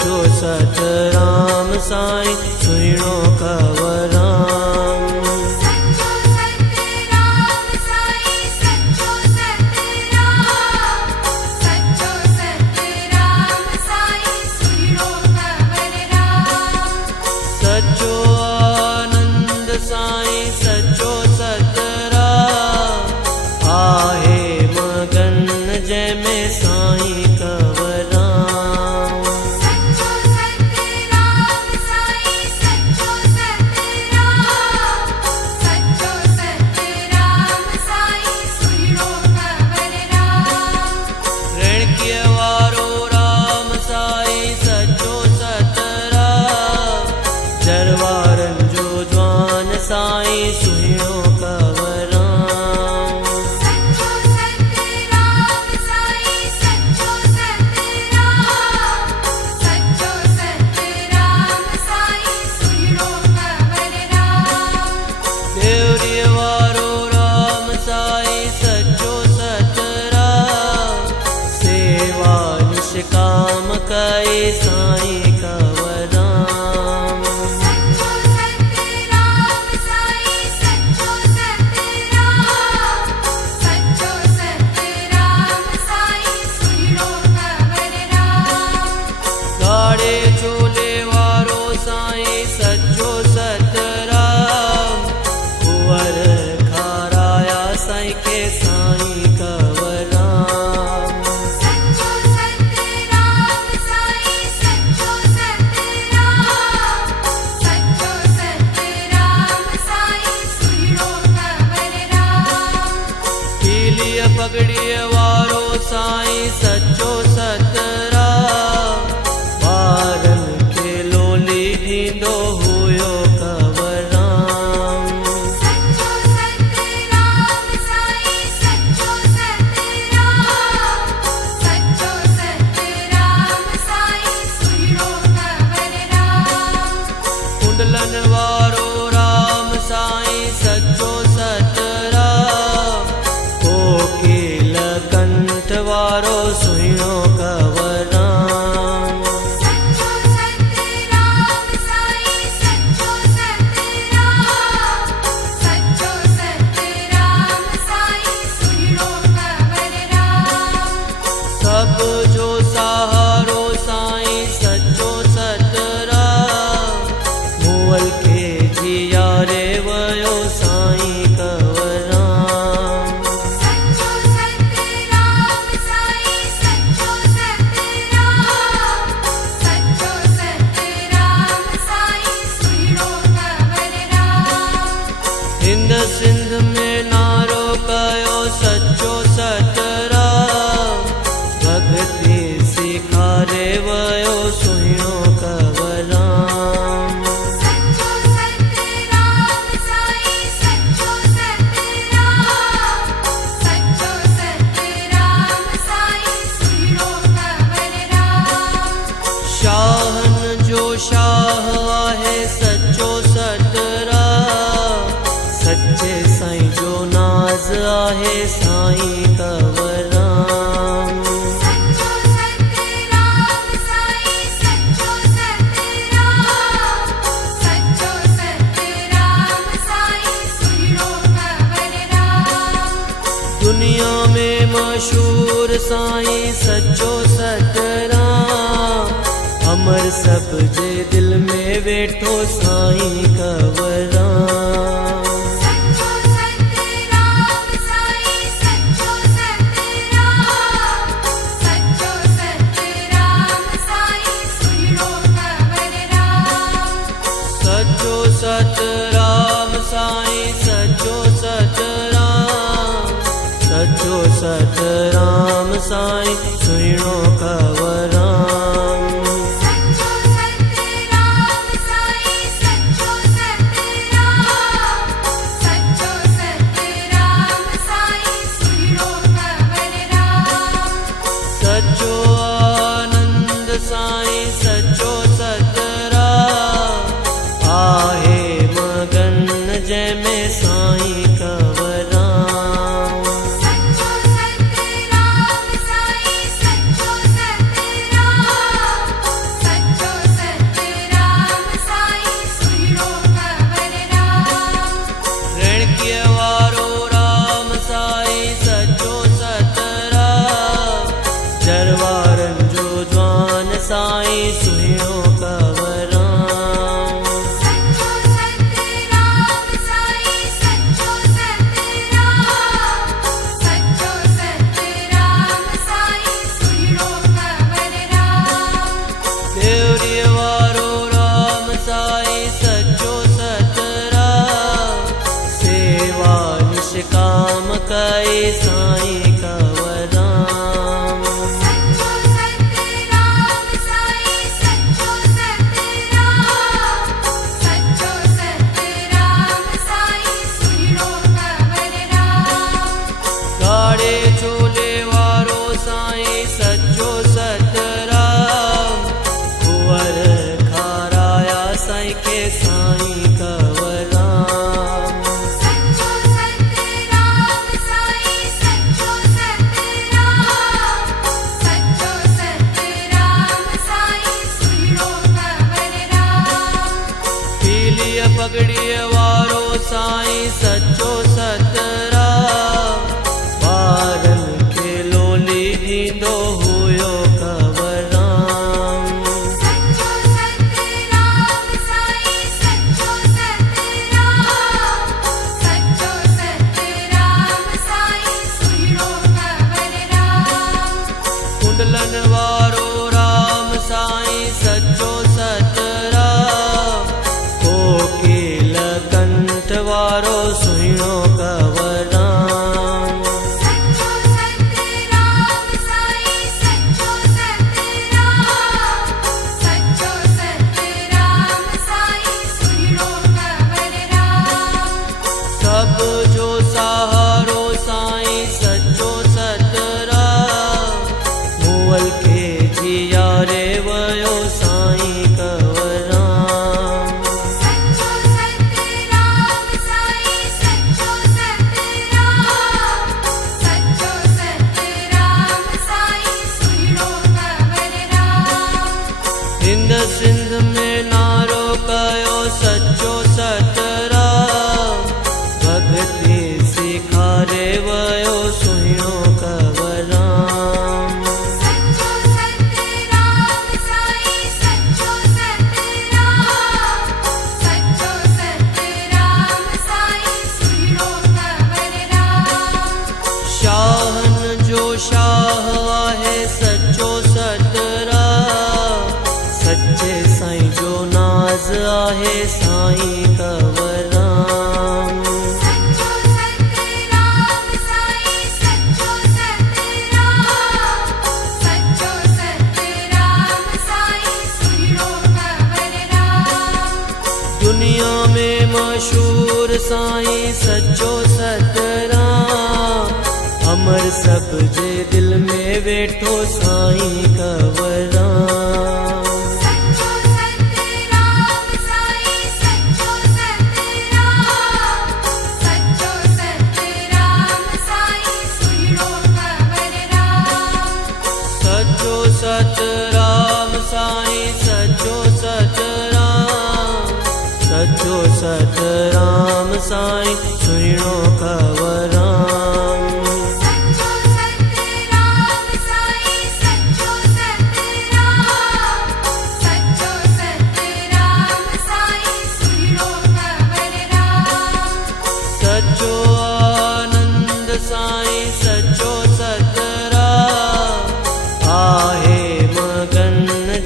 सचो सतराम साईं सुहिणो कंवराम। सचो सतराम साईं सचो सतराम, सचो सतराम साईं सुहिणो कंवराम। सचो आनंद साईं सचो सतराम, आहे मगन जंहिंमें साईं कंवराम। सचो सतराम साईं सचो सतराम, सचो सतराम साईं सुहिणो कंवराम। रेणकीअ वारो राम साईं सचो सतराम, जरवारनि जो जवान साईं सुहिणो कंवराम। सचो सतराम साईं सचो सतराम, सचो सतराम साईं सुहिणो कंवराम। देवरीअ वारो राम साईं सचो सतराम, सेवा निष्काम कई साईं कंवराम। सचो सतराम साईं सचो सतराम, सचो सतराम साईं सुहिणो कंवराम। गाड़े चोले वारो साईं सचो सतराम, कुंवर खाराया साईं खे साईं कंवराम। सचो सतराम साईं सचो सतराम, सचो सतराम साईं सुहिणो कंवराम। पीलीअ पगड़ीअ वारो साईं सचो सतराम, ॿारनि खे लोली ॾींदो हुयो कंवराम। सचो सतराम साईं सचो सतराम, सचो सतराम साईं सुहिणो कंवराम। कुंडलनि वारो राम साईं सचो सतराम, कोकिल कंठ वारो सुहिणो कंवराम। सचो सतराम साईं सचो सतराम, सचो सतराम साईं सुहिणो कंवराम। सब जो सहारो साईं सचो सतराम, मुअल खे जियारे वयो साईं कंवराम। सचो सतराम साईं सचो सतराम, सचो सतराम साईं सुहिणो कंवराम। हिंद सिंध में नारो कयो सचो सतराम, भगती सिखारे वयो सुहिणो कंवराम। सचो सतराम साईं सचो सतराम, सचो सतराम साईं सुहिणो कंवराम। शाहन जो शाह आहे सचो सतराम, सच्चे साईं जो नाज़ आहे साईं कंवराम। सचो सतराम साईं सचो सतराम, सचो सतराम साईं सुहिणो कंवराम। दुनिया में मशहूर साईं सचो सतराम, अमर सब जे दिल में वेठो साईं कंवराम। सचो सतराम साईं सचो सतराम, सचो सतराम साईं सुहिणो कंवराम। सचो सतराम साईं सचो सतराम, सचो सतराम साईं सुहिणो कंवराम। सचो सतराम साईं सचो सतराम, सचो सतराम साईं सुहिणो कंवराम। सचो आनंद साईं सचो सतराम, आहे मगन जंहिंमें साईं कंवराम। सचो सतराम साईं सचो सतराम, साईं सुहिणो कवराम। सच्चो सतराम साईं सच्चो सतराम, सच्चो सतराम साईं सुहिणो कवराम। देवरीअ वारो राम साईं सच्चो सतराम, सेवा निष्काम कई साईं कवराम। सच्चो सतराम साईं सच्चो सतराम, सच्चो सतराम साईं सुहिणो कवराम। गाड़े चोले वारो साईं सच्चो सतराम, कुंवर खाराया साईं खे साईं कवराम। सच्चो सतराम साईं सच्चो सतराम, सच्चो सतराम साईं सुहिणो कवराम। पीलीअ पगड़ीअ वारो साईं सच्चो सतराम, ॿारनि खे लोली ॾींदो हुयो कवराम। सच्चो सतराम साईं सच्चो सतराम, सच्चो सतराम साईं सुहिणो कवराम। कुंडलनि वारो राम साईं सच्चो सतराम, कोकिल कंठ वारो सुहिणो कवराम। सच्चो सतराम साईं सच्चो सतराम, सच्चो सतराम साईं सुहिणो कवराम। सब जो सहारो साईं सच्चो सतराम, मुअल खे जियारे वयो साईं कवराम। सच्चो सतराम साईं सच्चो सतराम, सच्चो सतराम साईं सुहिणो कवराम। हिंद सिंध में नारो कयो सच्चो सतराम, भगती सिखारे वयो सुहिणो कवराम। सच्चो सतराम साईं सच्चो सतराम, सच्चो सतराम साईं सुहिणो कवराम। शाहन जो शाह आहे सच्चो सतराम, सच्चे साईं जो नाज़ आहे साईं कवराम। सच्चो सतराम साईं सच्चो सतराम, सच्चो सतराम साईं सुहिणो कवराम। दुनिया में मशहूर साईं सच्चो सतराम, अमर सब जे दिल में वेठो साईं कवराम। सच्चो सतराम साईं सच्चो सतराम, सच्चो सतराम साईं सुहिणो कवराम। सच्चो सतराम साईं सच्चो सतराम, सच्चो सतराम साईं सुहिणो कवराम। सच्चो सतराम साईं सच्चो सतराम, सच्चो सतराम साईं सुहिणो कवराम। सच्चो आनंद साईं सच्चो सतराम, आहे मगन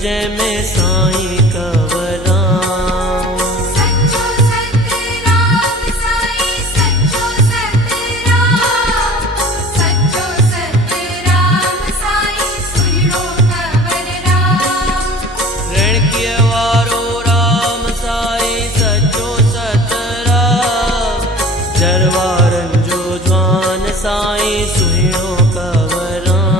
जंहिंमें साईं कवराम। सच्चो सतराम साईं सच्चो सतराम, सच्चो सतराम साईं सुहिणो कवराम। रेणकीअ वारो राम साईं सच्चो सतराम, जरवारनि जो जवान साईं सुहिणो कवराम।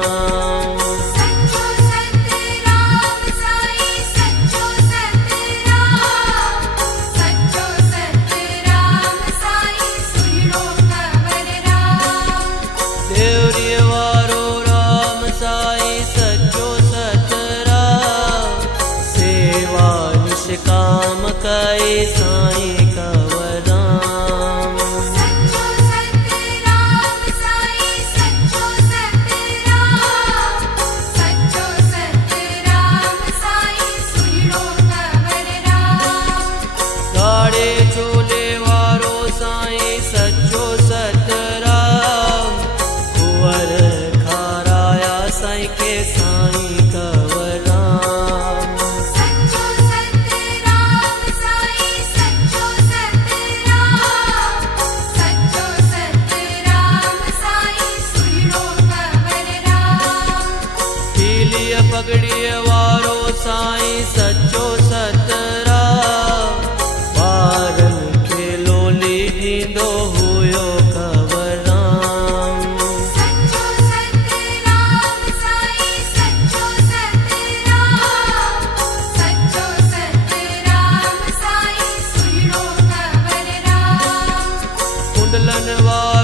सच्चो सतराम साईं सच्चो सतराम, सच्चो सतराम साईं सुहिणो कवराम। देवरीअ वारो राम साईं सच्चो सतराम, सेवा निष्काम कई साईं कवराम। सच्चो सतराम साईं सच्चो सतराम, सच्चो सतराम साईं जीवन वारो